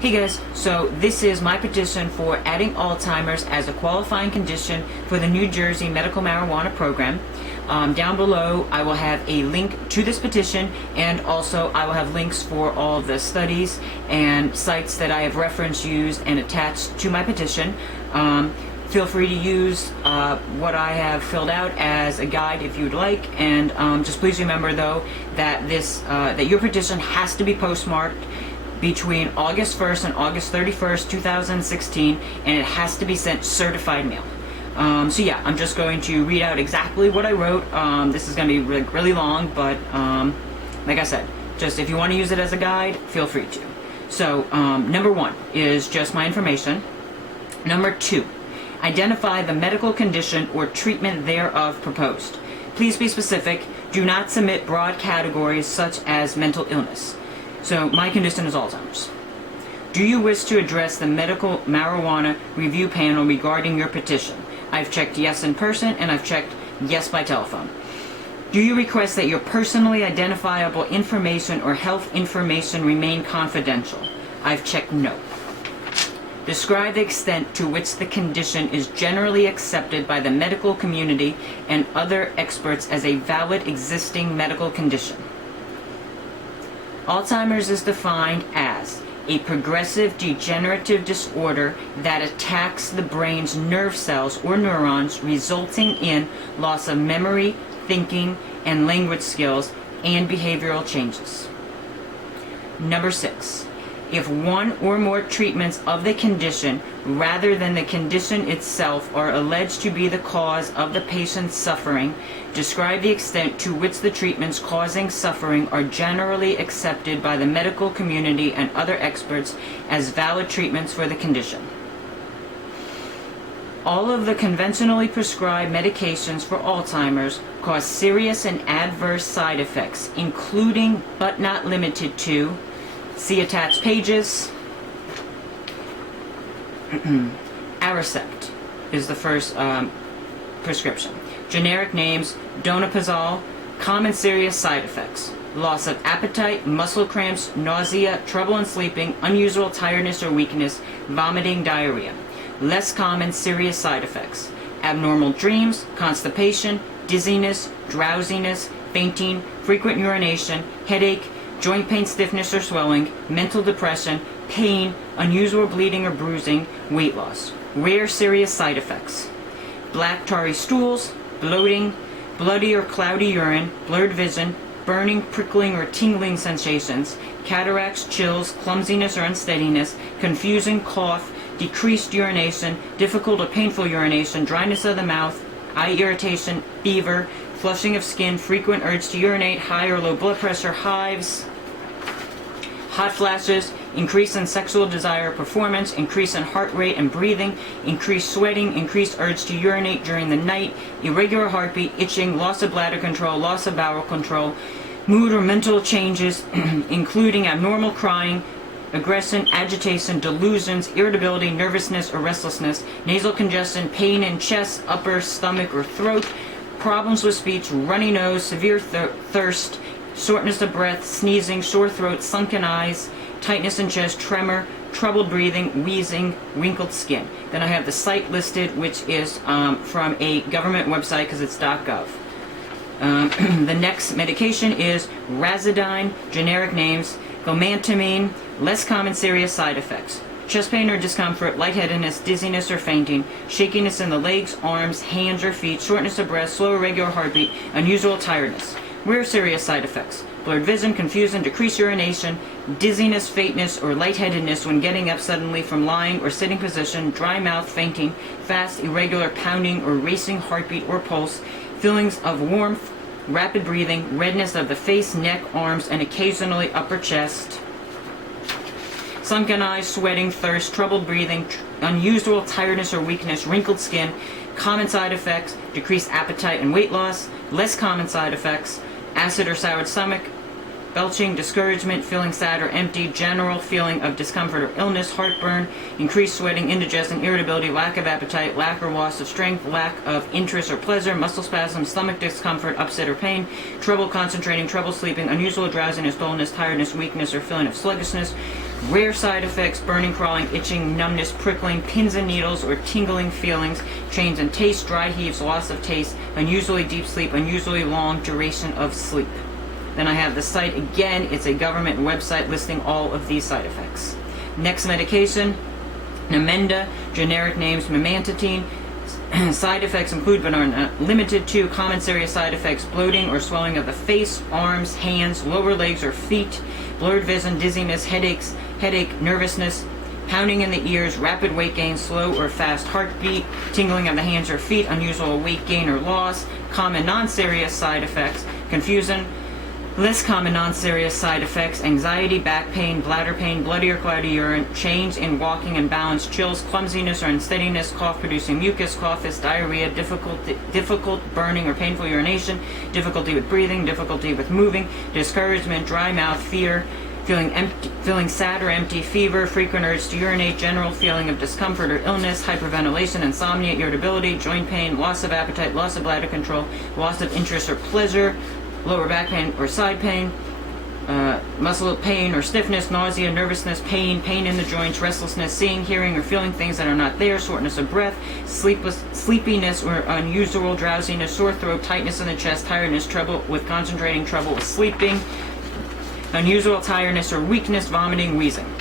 Hey guys, so this is my petition for adding Alzheimer's as a qualifying condition for the New Jersey medical marijuana program. Down below I will have a link to this petition, and also I will have links for all of the studies and sites that I have referenced, used, and attached to my petition. Feel free to use what I have filled out as a guide if you would like, and just please remember though that that your petition has to be postmarked between August 1st and August 31st, 2016, and it has to be sent certified mail. So yeah, I'm just going to read out exactly what I wrote. This is going to be really long, but like I said, just if you want to use it as a guide, feel free to. So number 1 is just my information. Number 2, identify the medical condition or treatment thereof proposed. Please be specific. Do not submit broad categories such as mental illness. So my condition is Alzheimer's. Do you wish to address the medical marijuana review panel regarding your petition? I've checked yes in person, and I've checked yes by telephone. Do you request that your personally identifiable information or health information remain confidential? I've checked no. Describe the extent to which the condition is generally accepted by the medical community and other experts as a valid existing medical condition. Alzheimer's is defined as a progressive degenerative disorder that attacks the brain's nerve cells or neurons, resulting in loss of memory, thinking, and language skills, and behavioral changes. Number 6. If one or more treatments of the condition rather than the condition itself are alleged to be the cause of the patient's suffering, describe the extent to which the treatments causing suffering are generally accepted by the medical community and other experts as valid treatments for the condition. All of the conventionally prescribed medications for Alzheimer's cause serious and adverse side effects, including but not limited to, see attached pages. Aricept is the first prescription. Generic names: donepezil. Common serious side effects: loss of appetite, muscle cramps, nausea, trouble in sleeping, unusual tiredness or weakness, vomiting, diarrhea. Less common serious side effects: abnormal dreams, constipation, dizziness, drowsiness, fainting, frequent urination, headache, joint pain, stiffness or swelling, mental depression, pain, unusual bleeding or bruising, weight loss. Rare serious side effects: black tarry stools, bloating, bloody or cloudy urine, blurred vision, burning, prickling or tingling sensations, cataracts, chills, clumsiness or unsteadiness, confusion, cough, decreased urination, difficult or painful urination, dryness of the mouth, eye irritation, fever, flushing of skin, frequent urge to urinate, high or low blood pressure, hives, hot flashes, increase in sexual desire or performance, increase in heart rate and breathing, increased sweating, increased urge to urinate during the night, irregular heartbeat, itching, loss of bladder control, loss of bowel control, mood or mental changes, including abnormal crying, aggression, agitation, delusions, irritability, nervousness or restlessness, nasal congestion, pain in chest, upper stomach or throat, problems with speech, runny nose, severe thirst, shortness of breath, sneezing, sore throat, sunken eyes, tightness in chest, tremor, troubled breathing, wheezing, wrinkled skin. Then I have the site listed, which is from a government website because it's .gov. The next medication is Razidine, generic names, Gomantamine. Less common serious side effects: chest pain or discomfort, lightheadedness, dizziness or fainting, shakiness in the legs, arms, hands or feet, shortness of breath, slow irregular heartbeat, unusual tiredness. Rare serious side effects: blurred vision, confusion, decreased urination, dizziness, faintness, or lightheadedness when getting up suddenly from lying or sitting position, dry mouth, fainting, fast, irregular pounding or racing heartbeat or pulse, feelings of warmth, rapid breathing, redness of the face, neck, arms, and occasionally upper chest, sunken eyes, sweating, thirst, troubled breathing, unusual tiredness or weakness, wrinkled skin. Common side effects: decreased appetite and weight loss. Less common side effects: acid or soured stomach, belching, discouragement, feeling sad or empty, general feeling of discomfort or illness, heartburn, increased sweating, indigestion, irritability, lack of appetite, lack or loss of strength, lack of interest or pleasure, muscle spasms, stomach discomfort, upset or pain, trouble concentrating, trouble sleeping, unusual drowsiness, dullness, tiredness, weakness, or feeling of sluggishness, Rare side effects: burning, crawling, itching, numbness, prickling, pins and needles or tingling feelings, change in taste, dry heaves, loss of taste, unusually deep sleep, unusually long duration of sleep. Then I have the site again. It's a government website listing all of these side effects. Next medication, Namenda, generic names, memantine. Side effects include but are not limited to common serious side effects: bloating or swelling of the face, arms, hands, lower legs or feet, blurred vision, dizziness, headache, nervousness, pounding in the ears, rapid weight gain, slow or fast heartbeat, tingling of the hands or feet, unusual weight gain or loss. Common non-serious side effects: confusion. Less common non-serious side effects: anxiety, back pain, bladder pain, bloody or cloudy urine, change in walking and balance, chills, clumsiness or unsteadiness, cough producing mucus, cough, diarrhea, difficult burning or painful urination, difficulty with breathing, difficulty with moving, discouragement, dry mouth, fear, feeling sad or empty, fever, frequent urge to urinate, general feeling of discomfort or illness, hyperventilation, insomnia, irritability, joint pain, loss of appetite, loss of bladder control, loss of interest or pleasure, lower back pain or side pain, muscle pain or stiffness, nausea, nervousness, pain in the joints, restlessness, seeing, hearing, or feeling things that are not there, shortness of breath, sleepiness or unusual drowsiness, sore throat, tightness in the chest, tiredness, trouble with concentrating, trouble with sleeping, unusual tiredness or weakness, vomiting, wheezing.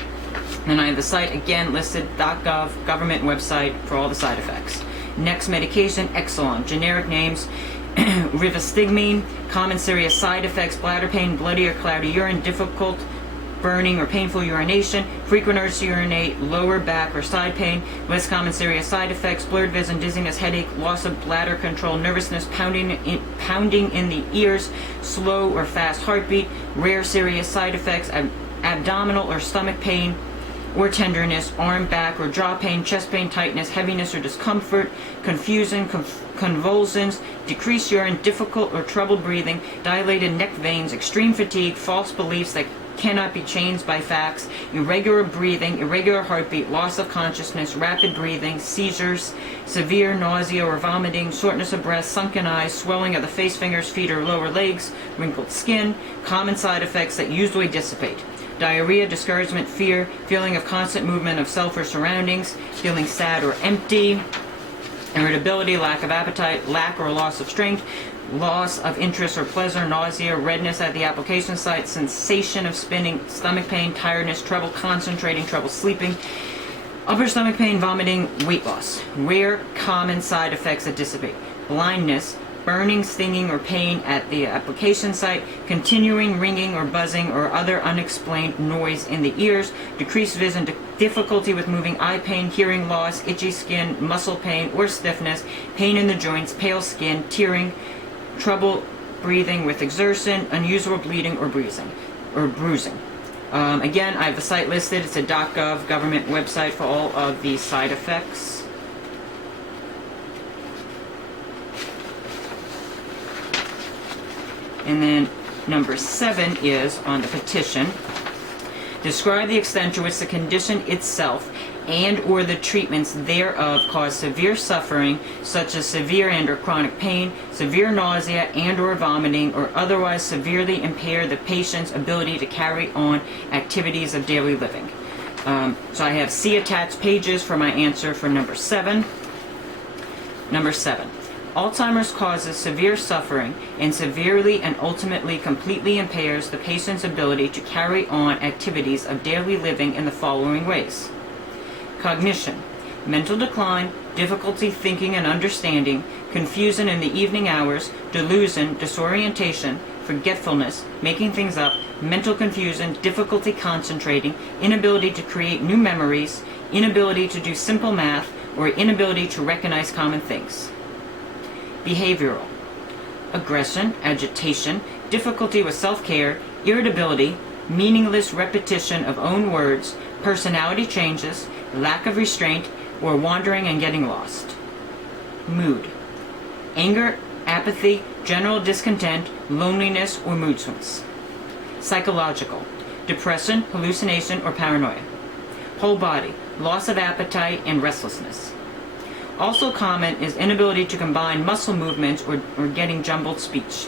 And I have the site again listed, .gov, government website for all the side effects. Next medication, Exelon, generic names, rivastigmine. Common serious side effects: bladder pain, bloody or cloudy urine, difficult burning or painful urination, frequent urge to urinate, lower back or side pain. Less common serious side effects: blurred vision, dizziness, headache, loss of bladder control, nervousness, pounding in the ears, slow or fast heartbeat. Rare serious side effects: abdominal or stomach pain or tenderness, arm, back, or jaw pain, chest pain, tightness, heaviness or discomfort, confusion, convulsions, decreased urine, difficult or troubled breathing, dilated neck veins, extreme fatigue, false beliefs that cannot be changed by facts, irregular breathing, irregular heartbeat, loss of consciousness, rapid breathing, seizures, severe nausea or vomiting, shortness of breath, sunken eyes, swelling of the face, fingers, feet, or lower legs, wrinkled skin. Common side effects that usually dissipate: diarrhea, discouragement, fear, feeling of constant movement of self or surroundings, feeling sad or empty, irritability, lack of appetite, lack or loss of strength, loss of interest or pleasure, nausea, redness at the application site, sensation of spinning, stomach pain, tiredness, trouble concentrating, trouble sleeping, upper stomach pain, vomiting, weight loss. Rare common side effects that dissipate: blindness, burning, stinging, or pain at the application site, continuing ringing or buzzing or other unexplained noise in the ears, decreased vision, difficulty with moving, eye pain, hearing loss, itchy skin, muscle pain or stiffness, pain in the joints, pale skin, tearing, trouble breathing with exertion, unusual bleeding or bruising. Again, I have the site listed. It's a .gov government website for all of these side effects. And then number 7 is on the petition. Describe the extent to which the condition itself and or the treatments thereof cause severe suffering, such as severe and or chronic pain, severe nausea and or vomiting, or otherwise severely impair the patient's ability to carry on activities of daily living. So I have see attached pages for my answer for number 7. Number 7. Alzheimer's causes severe suffering and severely and ultimately completely impairs the patient's ability to carry on activities of daily living in the following ways: cognition, mental decline, difficulty thinking and understanding, confusion in the evening hours, delusion, disorientation, forgetfulness, making things up, mental confusion, difficulty concentrating, inability to create new memories, inability to do simple math, or inability to recognize common things. Behavioral: aggression, agitation, difficulty with self-care, irritability, meaningless repetition of own words, personality changes, lack of restraint, or wandering and getting lost. Mood: anger, apathy, general discontent, loneliness, or mood swings. Psychological: depression, hallucination, or paranoia. Whole body: loss of appetite and restlessness. Also common is inability to combine muscle movements or getting jumbled speech.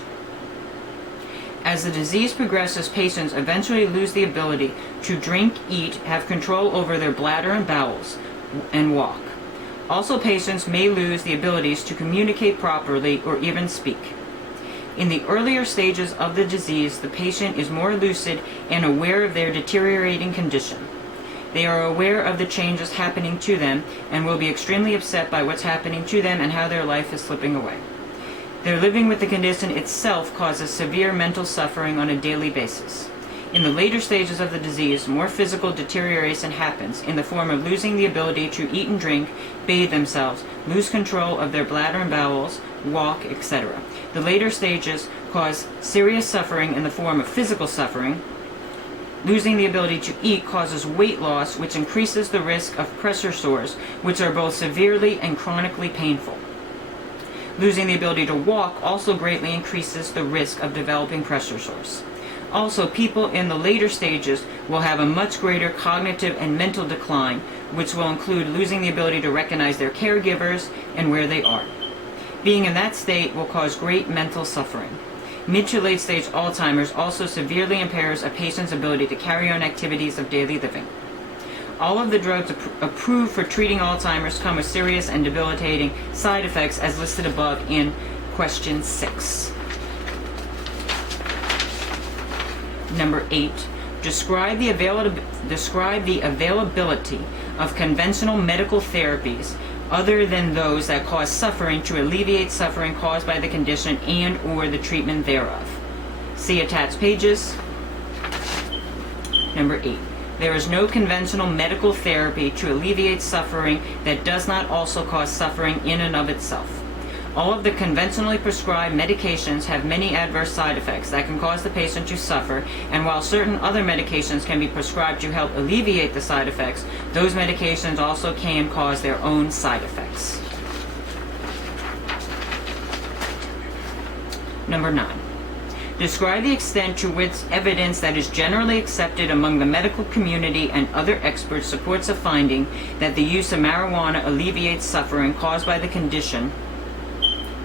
As the disease progresses, patients eventually lose the ability to drink, eat, have control over their bladder and bowels, and walk. Also, patients may lose the abilities to communicate properly or even speak. In the earlier stages of the disease, the patient is more lucid and aware of their deteriorating condition. They are aware of the changes happening to them and will be extremely upset by what's happening to them and how their life is slipping away. Their living with the condition itself causes severe mental suffering on a daily basis. In the later stages of the disease, more physical deterioration happens in the form of losing the ability to eat and drink, bathe themselves, lose control of their bladder and bowels, walk, etc. The later stages cause serious suffering in the form of physical suffering. Losing the ability to eat causes weight loss, which increases the risk of pressure sores, which are both severely and chronically painful. Losing the ability to walk also greatly increases the risk of developing pressure sores. Also, people in the later stages will have a much greater cognitive and mental decline, which will include losing the ability to recognize their caregivers and where they are. Being in that state will cause great mental suffering. Mid to late stage Alzheimer's also severely impairs a patient's ability to carry on activities of daily living. All of the drugs approved for treating Alzheimer's come with serious and debilitating side effects as listed above in question 6. Number 8. Describe the availability of conventional medical therapies other than those that cause suffering to alleviate suffering caused by the condition and or the treatment thereof. See attached pages. Number 8. There is no conventional medical therapy to alleviate suffering that does not also cause suffering in and of itself. All of the conventionally prescribed medications have many adverse side effects that can cause the patient to suffer, and while certain other medications can be prescribed to help alleviate the side effects, those medications also can cause their own side effects. Number 9. Describe the extent to which evidence that is generally accepted among the medical community and other experts supports a finding that the use of marijuana alleviates suffering caused by the condition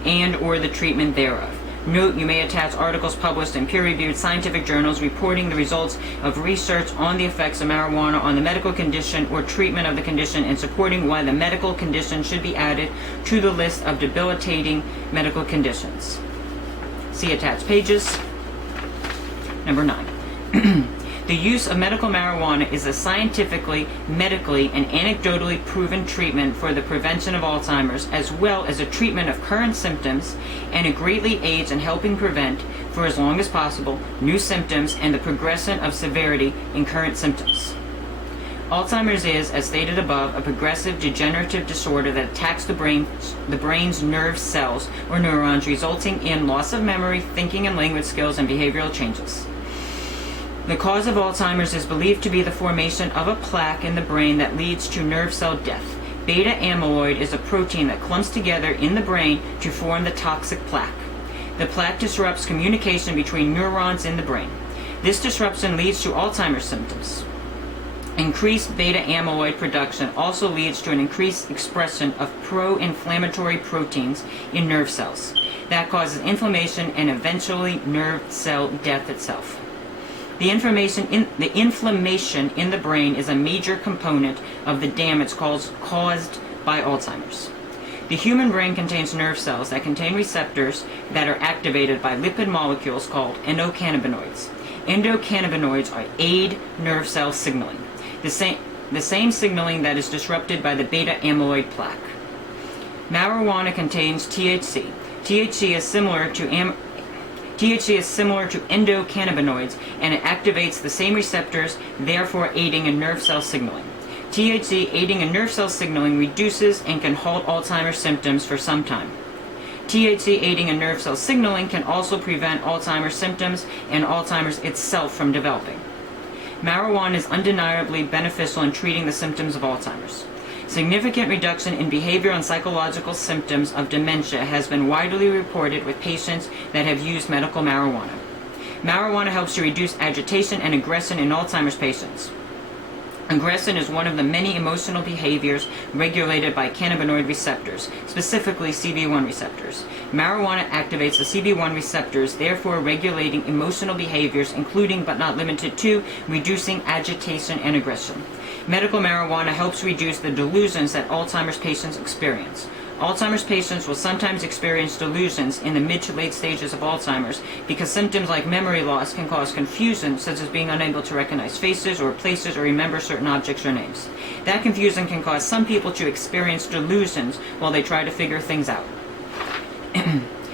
and or the treatment thereof. Note, you may attach articles published in peer-reviewed scientific journals reporting the results of research on the effects of marijuana on the medical condition or treatment of the condition and supporting why the medical condition should be added to the list of debilitating medical conditions. See attached pages. Number 9. The use of medical marijuana is a scientifically, medically, and anecdotally proven treatment for the prevention of Alzheimer's, as well as a treatment of current symptoms, and it greatly aids in helping prevent, for as long as possible, new symptoms and the progression of severity in current symptoms. Alzheimer's is, as stated above, a progressive degenerative disorder that attacks the brain's nerve cells or neurons, resulting in loss of memory, thinking and language skills, and behavioral changes. The cause of Alzheimer's is believed to be the formation of a plaque in the brain that leads to nerve cell death. Beta amyloid is a protein that clumps together in the brain to form the toxic plaque. The plaque disrupts communication between neurons in the brain. This disruption leads to Alzheimer's symptoms. Increased beta amyloid production also leads to an increased expression of pro-inflammatory proteins in nerve cells. That causes inflammation and eventually nerve cell death itself. The inflammation in the brain is a major component of the damage caused by Alzheimer's. The human brain contains nerve cells that contain receptors that are activated by lipid molecules called endocannabinoids. Endocannabinoids aid nerve cell signaling, the same signaling that is disrupted by the beta amyloid plaque. Marijuana contains THC. THC is similar to endocannabinoids, and it activates the same receptors, therefore aiding in nerve cell signaling. THC aiding in nerve cell signaling reduces and can halt Alzheimer's symptoms for some time. THC aiding in nerve cell signaling can also prevent Alzheimer's symptoms and Alzheimer's itself from developing. Marijuana is undeniably beneficial in treating the symptoms of Alzheimer's. Significant reduction in behavioral and psychological symptoms of dementia has been widely reported with patients that have used medical marijuana. Marijuana helps to reduce agitation and aggression in Alzheimer's patients. Aggression is one of the many emotional behaviors regulated by cannabinoid receptors, specifically CB1 receptors. Marijuana activates the CB1 receptors, therefore regulating emotional behaviors, including but not limited to reducing agitation and aggression. Medical marijuana helps reduce the delusions that Alzheimer's patients experience. Alzheimer's patients will sometimes experience delusions in the mid to late stages of Alzheimer's because symptoms like memory loss can cause confusion, such as being unable to recognize faces or places or remember certain objects or names. That confusion can cause some people to experience delusions while they try to figure things out.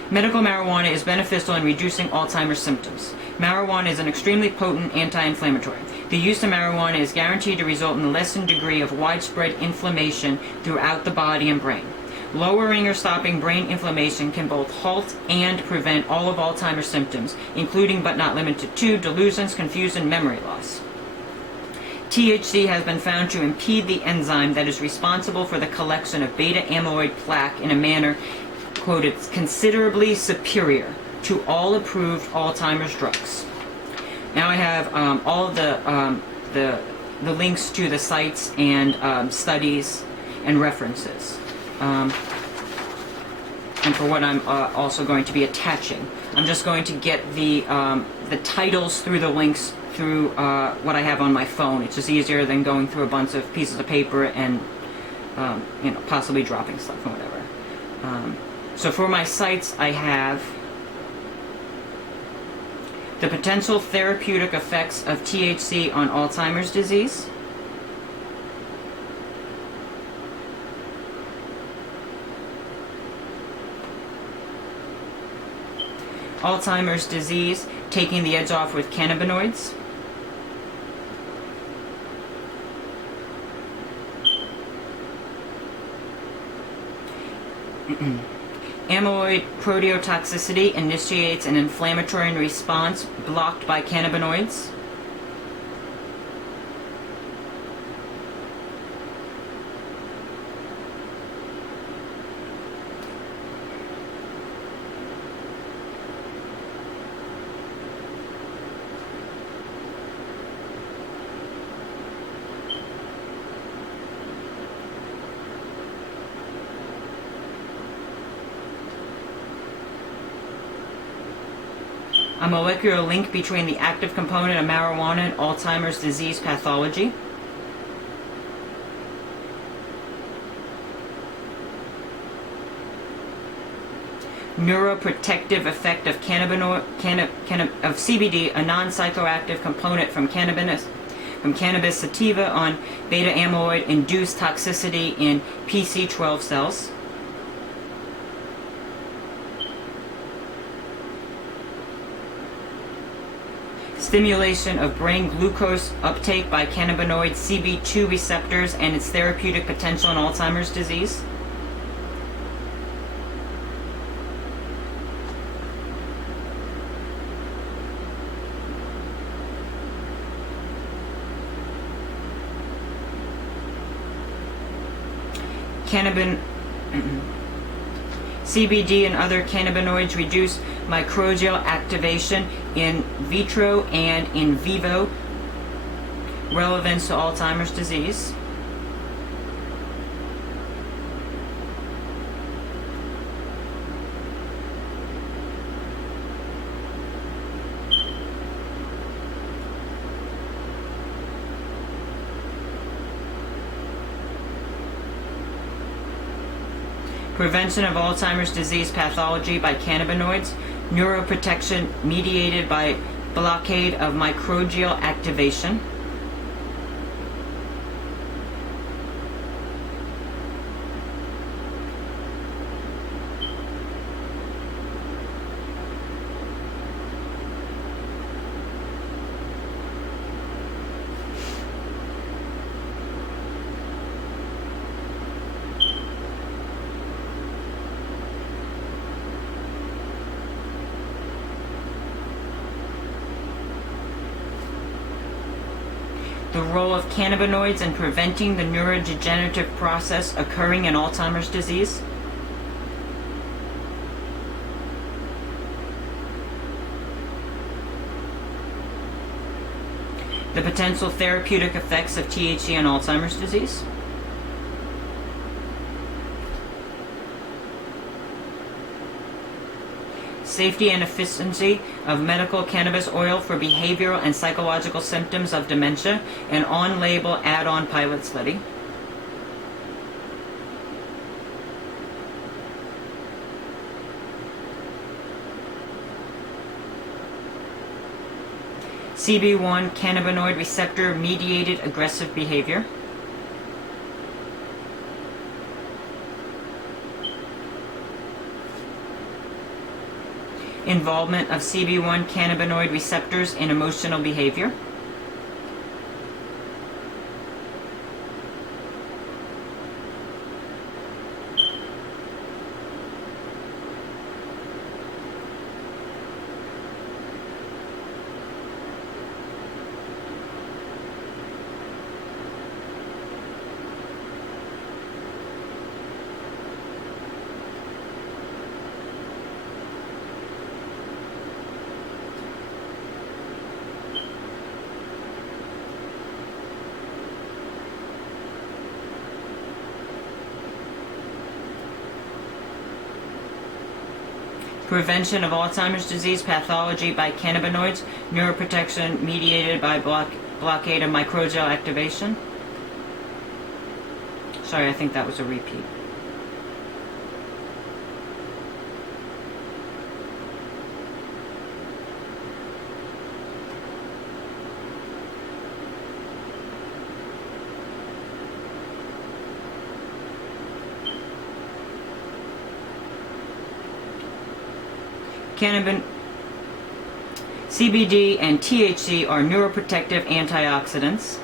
Medical marijuana is beneficial in reducing Alzheimer's symptoms. Marijuana is an extremely potent anti-inflammatory. The use of marijuana is guaranteed to result in a lessened degree of widespread inflammation throughout the body and brain. Lowering or stopping brain inflammation can both halt and prevent all of Alzheimer's symptoms, including but not limited to delusions, confusion, memory loss. THC has been found to impede the enzyme that is responsible for the collection of beta amyloid plaque in a manner, quoted, considerably superior to all approved Alzheimer's drugs. Now I have all of the links to the sites and studies and references. And for what I'm also going to be attaching. I'm just going to get the titles through the links through what I have on my phone. It's just easier than going through a bunch of pieces of paper and possibly dropping stuff or whatever. So for my sites, I have the potential therapeutic effects of THC on Alzheimer's disease. Alzheimer's disease, taking the edge off with cannabinoids. Amyloid proteotoxicity initiates an inflammatory response blocked by cannabinoids. A molecular link between the active component of marijuana and Alzheimer's disease pathology. Neuroprotective effect of CBD, a non-psychoactive component from cannabis sativa on beta amyloid induced toxicity in PC12 cells. Stimulation of brain glucose uptake by cannabinoid CB2 receptors and its therapeutic potential in Alzheimer's disease. CBD and other cannabinoids reduce microglial activation in vitro and in vivo. Relevance to Alzheimer's disease. Prevention of Alzheimer's disease pathology by cannabinoids, neuroprotection mediated by blockade of microglial activation. The role of cannabinoids in preventing the neurodegenerative process occurring in Alzheimer's disease. The potential therapeutic effects of THC on Alzheimer's disease. Safety and efficiency of medical cannabis oil for behavioral and psychological symptoms of dementia, an on-label add-on pilot study. CB1 cannabinoid receptor mediated aggressive behavior. Involvement of CB1 cannabinoid receptors in emotional behavior. Prevention of Alzheimer's disease pathology by cannabinoids, neuroprotection mediated by blockade of microglial activation. Sorry, I think that was a repeat. CBD and THC are neuroprotective antioxidants.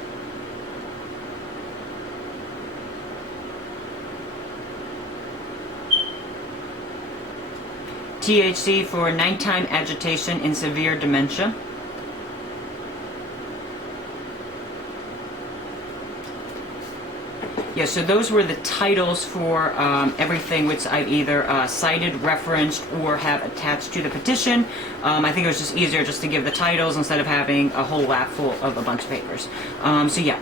THC for nighttime agitation in severe dementia. Yeah, so those were the titles for everything which I've either cited, referenced, or have attached to the petition. I think it was just easier just to give the titles instead of having a whole lap full of a bunch of papers. So yeah,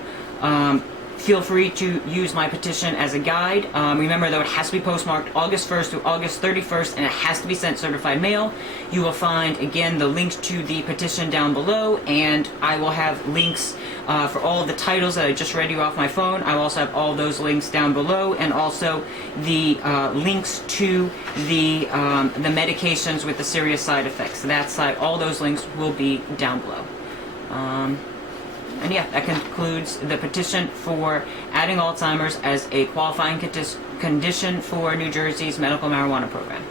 feel free to use my petition as a guide. Remember though, it has to be postmarked August 1st through August 31st, and it has to be sent certified mail. You will find, again, the links to the petition down below, and I will have links for all of the titles that I just read you off my phone. I will also have all those links down below, and also the links to the medications with the serious side effects. That side, all those links will be down below. And yeah, that concludes the petition for adding Alzheimer's as a qualifying condition for New Jersey's medical marijuana program.